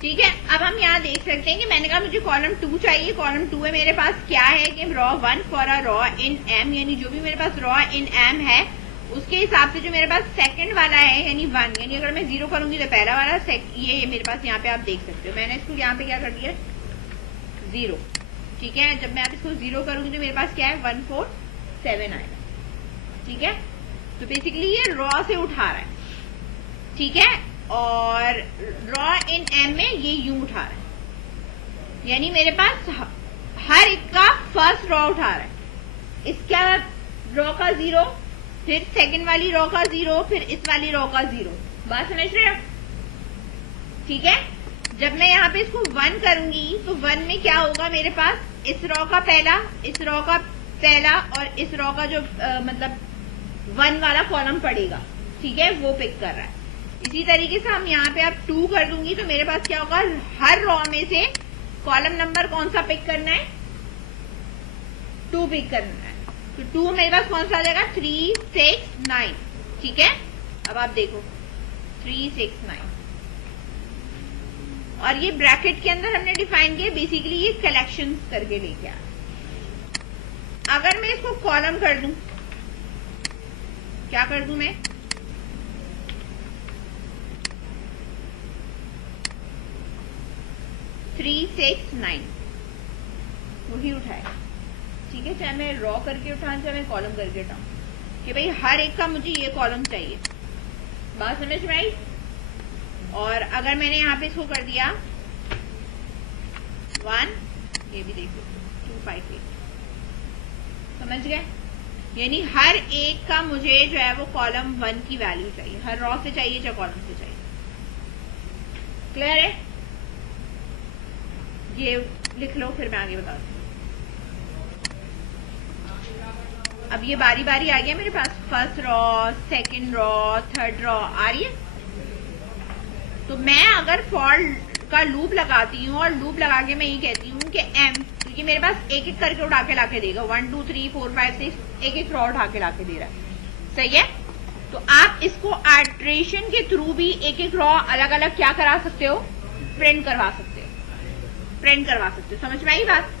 ठीक है, अब हम यहाँ देख सकते हैं कि मैंने कहा मुझे कॉलम 2 चाहिए। कॉलम 2 में मेरे पास क्या है कि row 1 for a row in M, यानी जो भी मेरे पास रॉ इन एम है उसके हिसाब से जो मेरे पास सेकंड वाला है यानी 1, यानी अगर मैं 0 करूंगी तो पहला वाला ये मेरे पास यहाँ पे आप देख सकते हो। मैंने इसको यहाँ पे क्या कर दिया 0। ठीक है, जब मैं आप इसको 0 करूंगी तो मेरे पास क्या है 147 आएगा। ठीक है, तो बेसिकली ये रॉ से उठा रहा है। ठीक है, और रॉ इन एम में ये यूं उठा रहा है, यानी मेरे पास हर एक का फर्स्ट रॉ उठा रहा है। इसका रॉ का 0, फिर सेकंड वाली रॉ का 0, फिर इस वाली रॉ का 0। बात समझ रहे हो? ठीक है, जब मैं यहाँ पे इसको 1 करूंगी तो 1 में क्या होगा, मेरे पास इस रॉ का पहला, इस रॉ का पहला और इस रॉ का जो मतलब 1 वाला कॉलम पड़ेगा। ठीक है, वो पिक कर रहा है। इसी तरीके से हम यहाँ पे अब 2 कर दूंगी तो मेरे पास क्या होगा, हर रॉ में से कॉलम नंबर कौन सा पिक करना है, 2 पिक करना है। तो 2 मेरे पास कौन सा आ जाएगा 3, 6, 9। ठीक है, अब आप देखो 3, 6, 9 और ये ब्रैकेट के अंदर हमने डिफाइन किया, बेसिकली ये कलेक्शन करके लेके आ। अगर मैं इसको कॉलम कर दूं, क्या कर दूं मैं, थ्री 6, 9 वही उठाएगा। ठीक है, चाहे मैं रॉ करके उठाऊं चाहे मैं कॉलम करके उठाऊं, कि भाई हर एक का मुझे ये कॉलम चाहिए। बात समझ में आई? और अगर मैंने यहाँ पे इसको कर दिया 1, ये भी देखो 2, 5, 8, समझ गए? यानी हर एक का मुझे जो है वो कॉलम 1 की वैल्यू चाहिए, हर रॉ से चाहिए चाहे कॉलम से चाहिए। क्लियर है? ये लिख लो, फिर मैं आगे बताती हूँ। अब ये बारी बारी आ गया मेरे पास, first row, second row, third row आ रही है। तो मैं अगर फॉर का लूप लगाती हूँ और लूप लगा के मैं ये कहती हूँ कि एम, तो ये मेरे पास एक एक करके उठा के लाके देगा, 1, 2, 3, 4, 5, 6 एक एक रॉ उठा के लाके दे रहा है। सही है? तो आप इसको आइटरेशन के थ्रू भी एक एक रॉ अलग अलग क्या करा सकते हो, प्रिंट करवा सकते हो, प्रिंट करवा सकते हो। समझ में आई बात?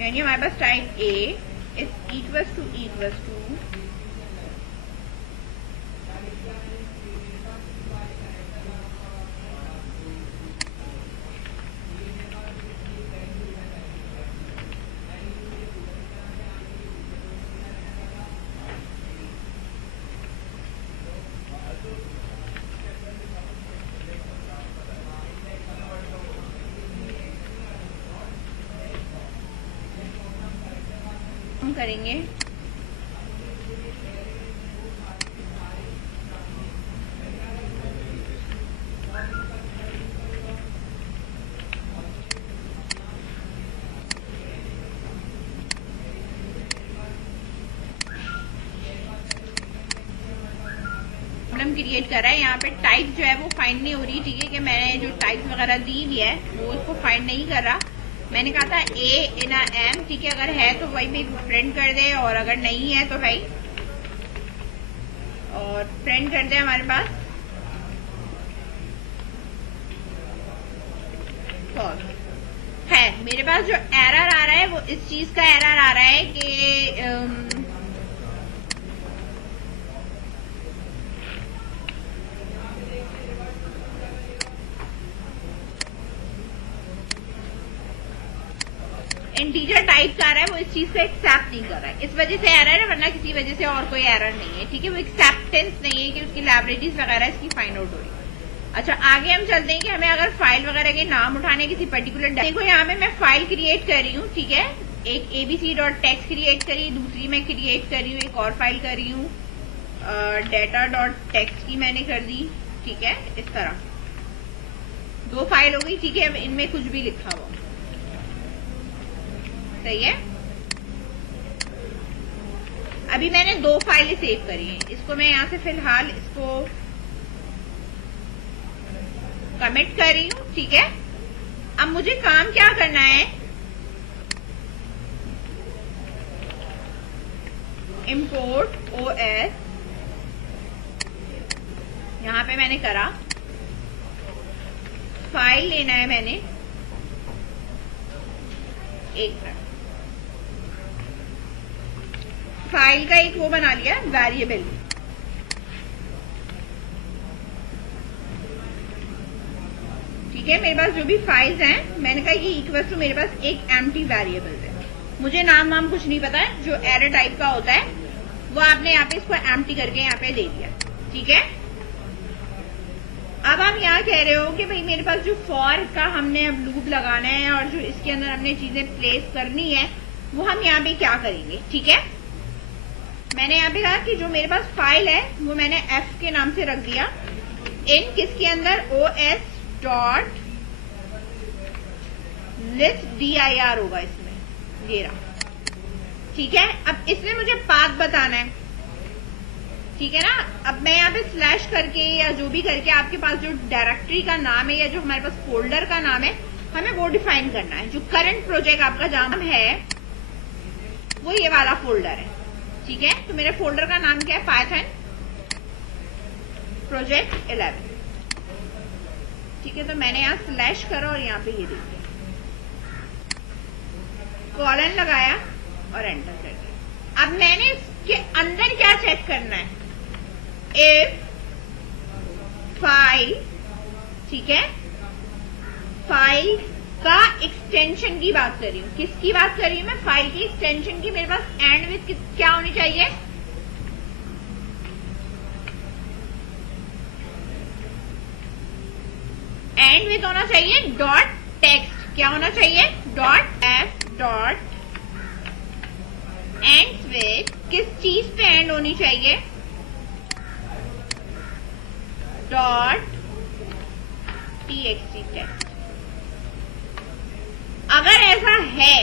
यानी हमारे पास type A is equals to करेंगे प्रॉब्लम क्रिएट कर रहा है। यहाँ पे टाइप जो है वो फाइंड नहीं हो रही। ठीक है, कि मैंने जो टाइप वगैरह दी हुई है वो इसको फाइंड नहीं कर रहा। मैंने कहा था ए इन एम, ठीक है, अगर है तो वही भी प्रिंट कर दे और अगर नहीं है तो भाई और प्रिंट कर दे हमारे पास है। मेरे पास जो एरर आ रहा है वो इस चीज का एरर आ रहा है कि इंटीजर टाइप का आ रहा है, वो इस चीज को एक्सेप्ट नहीं कर रहा है, इस वजह से एरर है, वरना किसी वजह से और कोई एरर नहीं है। ठीक है, वो एक्सेप्टेंस नहीं है कि उसकी लाइब्रेरीज वगैरह इसकी फाइंड आउट हो रही है। अच्छा, आगे हम चलते हैं कि हमें अगर फाइल वगैरह के नाम उठाने किसी पर्टिकुलर, देखो यहाँ पे मैं फाइल क्रिएट कर रही हूँ। ठीक है, एक abc.txt क्रिएट करी, दूसरी मैं क्रिएट कर रही हूँ एक और फाइल कर रही हूँ data.txt की मैंने कर दी। ठीक है, इस तरह 2 फाइल हो गई। ठीक है, अब इनमें कुछ भी लिखा हुआ, सही है। अभी मैंने 2 फाइलें सेव करी हैं, इसको मैं यहाँ से फिलहाल इसको कमिट कर रही हूँ। ठीक है, अब मुझे काम क्या करना है, import os यहाँ पे मैंने करा, फाइल लेना है मैंने, एक फाइल का एक वो बना लिया वेरिएबल। ठीक है, मेरे पास जो भी फाइल्स हैं मैंने कहा ये इक्वल टू मेरे पास एक एम्प्टी वेरिएबल है। मुझे नाम वाम कुछ नहीं पता है, जो एरर टाइप का होता है वो आपने यहाँ पे इसको एम्प्टी करके यहाँ पे दे दिया। ठीक है, अब हम यहाँ कह रहे हो कि भाई मेरे पास जो फॉर का हमने अब लूप लगाना है और जो इसके अंदर हमने चीजें प्लेस करनी है वो हम यहाँ पे क्या करेंगे। ठीक है, मैंने यहाँ पे कहा कि जो मेरे पास फाइल है वो मैंने एफ के नाम से रख दिया, इन किसके अंदर os डॉट लिस्ट dir होगा इसमें, ये रहा। ठीक है, अब इसमें मुझे पाथ बताना है। ठीक है ना, अब मैं यहाँ पे स्लैश करके या जो भी करके आपके पास जो डायरेक्टरी का नाम है या जो हमारे पास फोल्डर का नाम है हमें वो डिफाइन करना है। जो करंट प्रोजेक्ट आपका नाम है वो ये वाला फोल्डर है। ठीक है, तो मेरे फोल्डर का नाम क्या है, पाइथन प्रोजेक्ट 11। ठीक है, तो मैंने यहाँ स्लैश करा और यहाँ पे ये देखिए कॉलन लगाया और एंटर कर दिया। अब मैंने इसके अंदर क्या चेक करना है, इफ फाइल, ठीक है, फाइल का एक्सटेंशन की बात कर रही हूँ। किसकी बात कर रही हूँ मैं, फाइल की एक्सटेंशन की। मेरे पास एंड विथ क्या होनी चाहिए, एंड विथ होना चाहिए डॉट टेक्स्ट। क्या होना चाहिए, dot F dot and with, किस चीज पे एंड होनी चाहिए, डॉट टीएक्सटी टेक्स्ट। अगर ऐसा है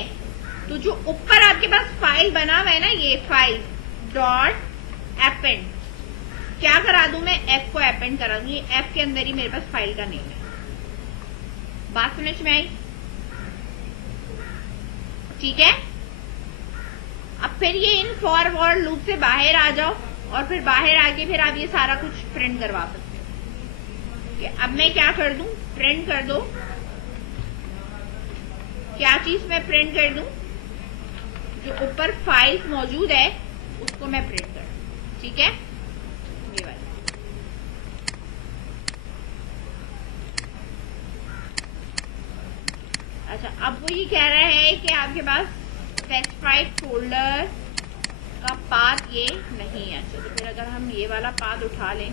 तो जो ऊपर आपके पास फाइल बना हुआ है ना, ये फाइल डॉट एपेंड, क्या करा दूं मैं, एफ को एपेंड करा दूं। ये एफ के अंदर ही मेरे पास फाइल का नेम है। बात समझ में आई। ठीक है, अब फिर ये इन फॉरवर्ड लूप से बाहर आ जाओ और फिर बाहर आके फिर आप ये सारा कुछ प्रिंट करवा सकते हो। अब मैं क्या कर दूं, प्रिंट कर दो। क्या चीज मैं प्रिंट कर दूं, जो ऊपर फाइल्स मौजूद है उसको मैं प्रिंट कर दूं। ठीक है, ये वाला। अच्छा, अब वो ये कह रहा है कि आपके पास स्पेसिफाइड फोल्डर का पाथ ये नहीं है। अच्छा, तो फिर अगर हम ये वाला पाथ उठा लें,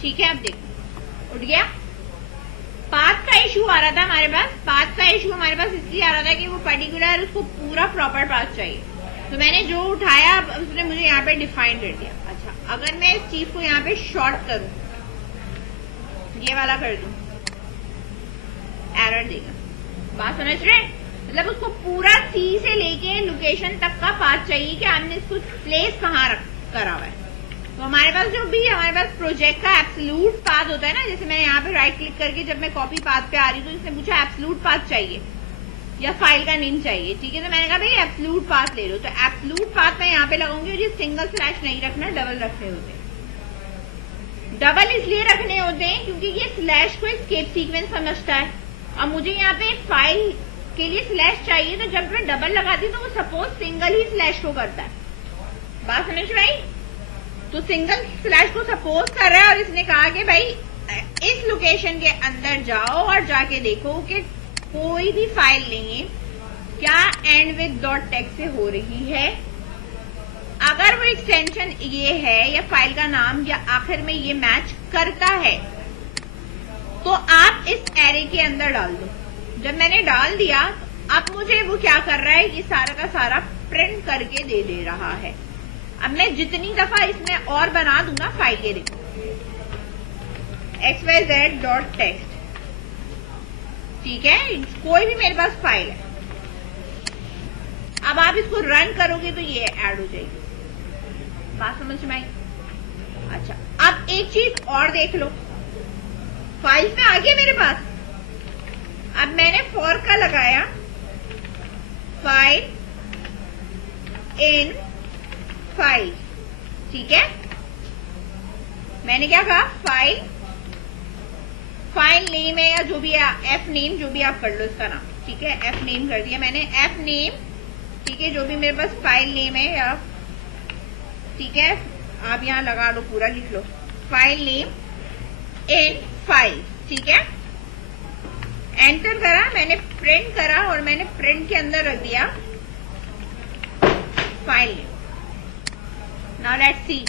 ठीक है, अब देखो उठ गया। पाथ का इशू आ रहा था हमारे पास। पाथ का इशू हमारे पास इसलिए आ रहा था कि वो पर्टिकुलर उसको पूरा प्रॉपर पाथ चाहिए। तो मैंने जो उठाया उसने मुझे यहाँ पे डिफाइन कर दिया। अच्छा, अगर मैं इस चीज को यहाँ पे शॉर्ट करूं, ये वाला कर दूं, एरर देगा। बात समझ रहे, मतलब उसको पूरा सी से लेके लोकेशन तक का पाथ चाहिए कि हमने इसको प्लेस कहाँ करा हुआ है। तो हमारे पास जो भी हमारे पास प्रोजेक्ट का एब्सोल्यूट पाथ होता है ना, जैसे मैं यहाँ पे राइट क्लिक करके जब मैं कॉपी पाथ पे आ रही हूँ तो इसने पूछा एब्सोल्यूट पाथ चाहिए या फाइल का नेम चाहिए। ठीक है, तो मैंने कहा भाई एब्सोल्यूट पाथ ले लो। तो एब्सोल्यूट पाथ मैं यहाँ पे लगाऊंगी और ये सिंगल स्लैश नहीं रखना, डबल रखने होते हैं। डबल इसलिए रखने होते हैं क्योंकि ये स्लैश को एस्केप सीक्वेंस समझता है। अब मुझे यहाँ पे फाइल के लिए स्लैश चाहिए, तो जब मैं डबल लगाती हूँ तो वो सपोज सिंगल ही स्लैश को करता है। बात समझ में आई। तो सिंगल स्लैश को सपोज कर रहा है और इसने कहा कि भाई इस लोकेशन के अंदर जाओ और जाके देखो कि कोई भी फाइल नहीं है क्या एंड विद डॉट टेक्स्ट से हो रही है। अगर वो एक्सटेंशन ये है या फाइल का नाम या आखिर में ये मैच करता है तो आप इस एरे के अंदर डाल दो। जब मैंने डाल दिया अब मुझे वो क्या कर रहा है, ये सारा का सारा प्रिंट करके दे रहा है। अब मैं जितनी दफा इसमें और बना दूंगा फाइल के, देखो xyz.text, ठीक है, कोई भी मेरे पास फाइल है। अब आप इसको रन करोगे तो ये ऐड हो जाएगी। बात समझ में आई? अच्छा, अब एक चीज और देख लो, फाइल्स में आ गया मेरे पास। अब मैंने फॉर का लगाया, फाइल इन फाइल, ठीक है। मैंने क्या कहा, फाइल नेम है या जो भी एफ नेम, जो भी आप कर लो इसका नाम, ठीक है। एफ नेम कर दिया मैंने, एफ नेम, ठीक है, जो भी मेरे पास फाइल नेम है या, ठीक है, आप यहां लगा लो, पूरा लिख लो, फाइल नेम इन फाइल, ठीक है। एंटर करा, मैंने प्रिंट करा और मैंने प्रिंट के अंदर रख दिया file name. Now let's see,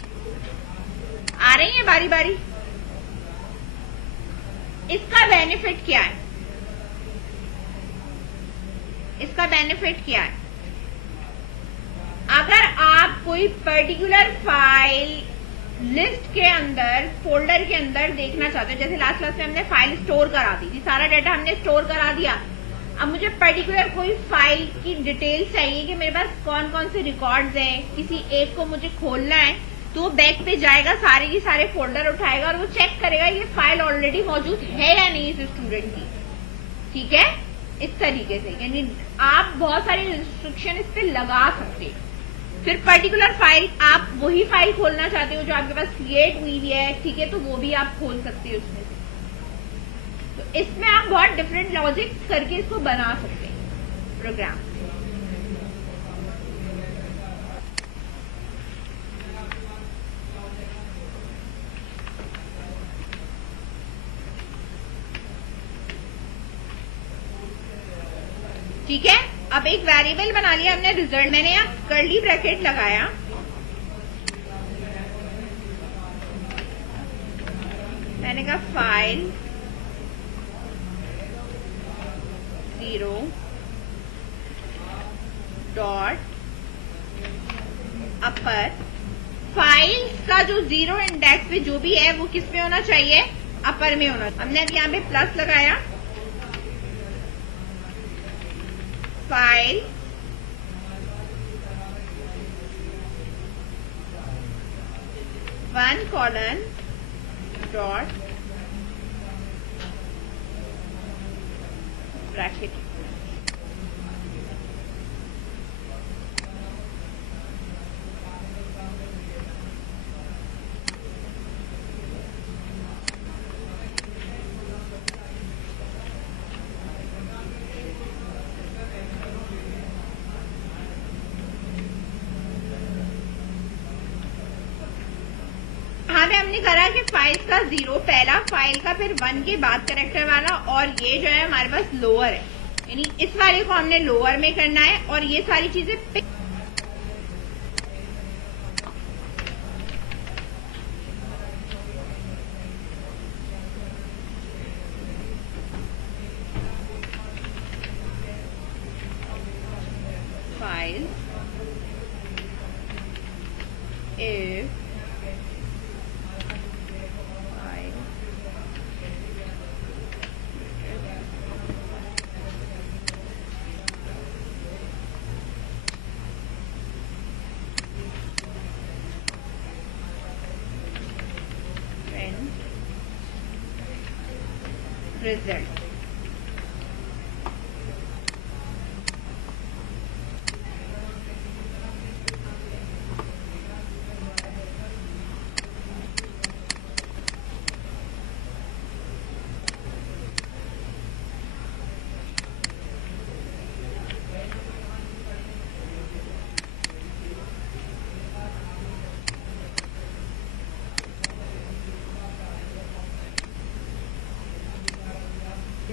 आ रही है बारी बारी। इसका बेनिफिट क्या है, इसका बेनिफिट क्या है, अगर आप कोई पर्टिकुलर फाइल लिस्ट के अंदर, फोल्डर के अंदर देखना चाहते हो, जैसे लास्ट क्लास में हमने फाइल स्टोर करा दी थी, सारा डाटा हमने स्टोर करा दिया। अब मुझे पर्टिकुलर कोई फाइल की डिटेल्स चाहिए कि मेरे पास कौन कौन से रिकॉर्ड्स हैं, किसी एक को मुझे खोलना है, तो बैक पे जाएगा, सारे के सारे फोल्डर उठाएगा और वो चेक करेगा ये फाइल ऑलरेडी मौजूद है या नहीं इस स्टूडेंट की, ठीक है। इस तरीके से यानी आप बहुत सारी रिस्ट्रिक्शन इस पे लगा सकते हैं। फिर पर्टिकुलर फाइल, आप वही फाइल खोलना चाहते हो जो आपके पास क्रिएट हुई है, ठीक है, तो वो भी आप खोल सकते हो उसमें से। तो इसमें आप बहुत डिफरेंट लॉजिक करके इसको बना सकते हैं प्रोग्राम। ठीक है, अब एक वेरिएबल बना लिया हमने रिजल्ट, मैंने यहाँ कर्ली ब्रैकेट लगाया, मैंने कहा फाइल 0 डॉट अपर। फाइल्स का जो 0 इंडेक्स पे जो भी है वो किस में होना चाहिए, अपर में होना। हमने अब यहाँ पे प्लस लगाया, file one colon dot bracket. हमने करा कि फाइल्स का 0 पहला, फाइल का फिर 1 के बाद कैरेक्टर वाला, और ये जो है हमारे पास लोअर है, यानी इस वाले को हमने लोअर में करना है और ये सारी चीजें फाइल इफ रिजल्ट।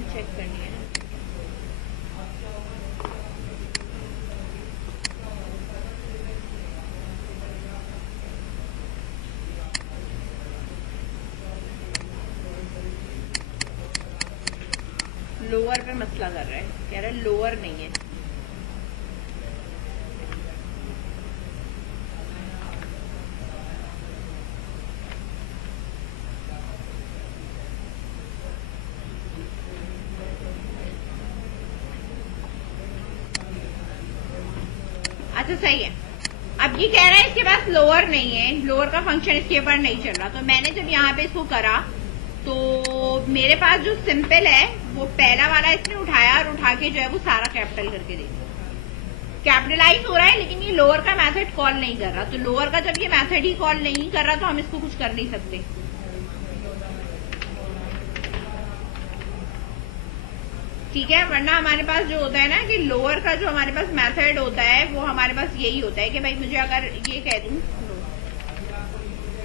चेक करनी है। लोअर पे मसला कर रहा है, कह रहा है लोअर नहीं है। अच्छा सही है। अब ये कह रहा है इसके पास लोअर नहीं है, लोअर का फंक्शन इसके ऊपर नहीं चल रहा। तो मैंने जब यहाँ पे इसको करा तो मेरे पास जो सिंपल है वो पहला वाला इसने उठाया और उठा के जो है वो सारा कैपिटल करके दे दिया। कैपिटलाइज हो रहा है लेकिन ये लोअर का मेथड कॉल नहीं कर रहा। तो लोअर का जब ये मेथड ही कॉल नहीं कर रहा तो हम इसको कुछ कर नहीं सकते। ठीक है, वरना हमारे पास जो होता है ना कि लोअर का जो हमारे पास मेथड होता है वो हमारे पास यही होता है कि भाई मुझे अगर ये कह दूं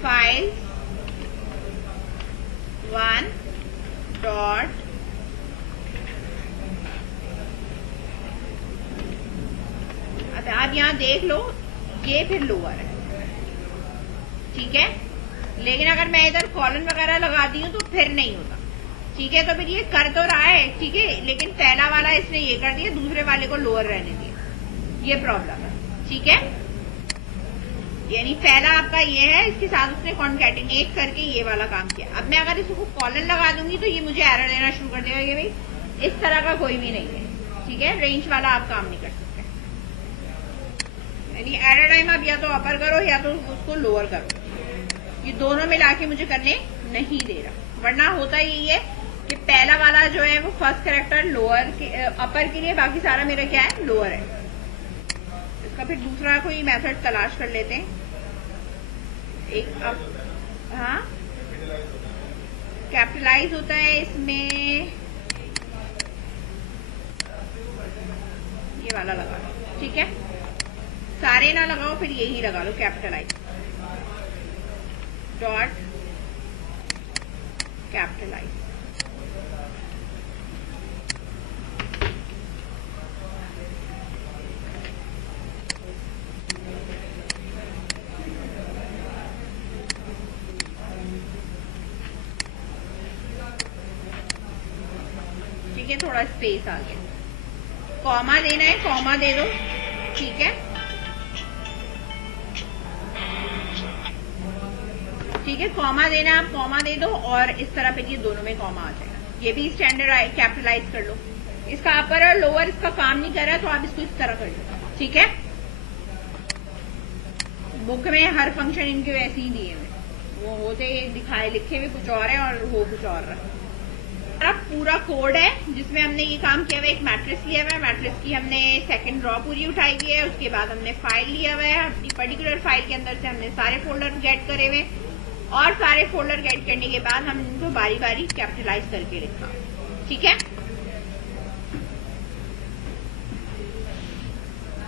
फाइल 1 डॉट आप यहां देख लो ये फिर लोअर है। ठीक है, लेकिन अगर मैं इधर कॉलन वगैरह लगा दी हूं तो फिर नहीं होता। ठीक है, तो फिर ये कर तो रहा है, ठीक है, लेकिन पहला वाला इसने ये कर दिया, दूसरे वाले को लोअर रहने दिया, ये प्रॉब्लम है। ठीक है, यानी पहला आपका ये है, इसके साथ उसने कॉन्कैटिनेट करके ये वाला काम किया। अब मैं अगर इसको कॉलन लगा दूंगी तो ये मुझे एरर देना शुरू कर देगा कि भाई इस तरह का कोई भी नहीं है। ठीक है, रेंज वाला आप काम नहीं कर सकते, यानी एट अ टाइम आप या तो अपर करो या तो उसको लोअर करो, ये दोनों मिला के मुझे करने नहीं दे रहा। वरना होता यही है कि पहला वाला जो है वो फर्स्ट कैरेक्टर लोअर के अपर के लिए, बाकी सारा मेरा क्या है लोअर है। इसका फिर दूसरा कोई मेथड तलाश कर लेते हैं। एक अब हाँ कैपिटलाइज होता है इसमें, ये वाला लगा लो। ठीक है, सारे ना लगाओ, फिर यही लगा लो कैपिटलाइज डॉट कैपिटलाइज। ठीक है, थोड़ा स्पेस आ गया, कॉमा देना है कॉमा दे दो। ठीक है, ठीक है, कॉमा देना आप कॉमा दे दो और इस तरह पे ये दोनों में कॉमा आ जाएगा। ये भी स्टैंडर्ड कैपिटलाइज कर लो। इसका अपर और लोअर इसका काम नहीं कर रहा तो आप इसको इस तरह कर लो। ठीक है, बुक में हर फंक्शन इनके वैसे ही दिए हुए, वो होते दिखाए लिखे हुए कुछ और है और हो कुछ और रहा। अब पूरा कोड है जिसमें हमने ये काम किया हुआ, एक मैट्रिक्स लिया हुआ है, मैट्रिक्स की हमने सेकंड रॉ पूरी उठाई हुई है, उसके बाद हमने फाइल लिया हुआ है, अपनी पर्टिकुलर फाइल के अंदर से हमने सारे फोल्डर गेट करे हुए और सारे फोल्डर गेट करने के बाद हम इनको बारी बारी कैपिटलाइज करके लिखा। ठीक है।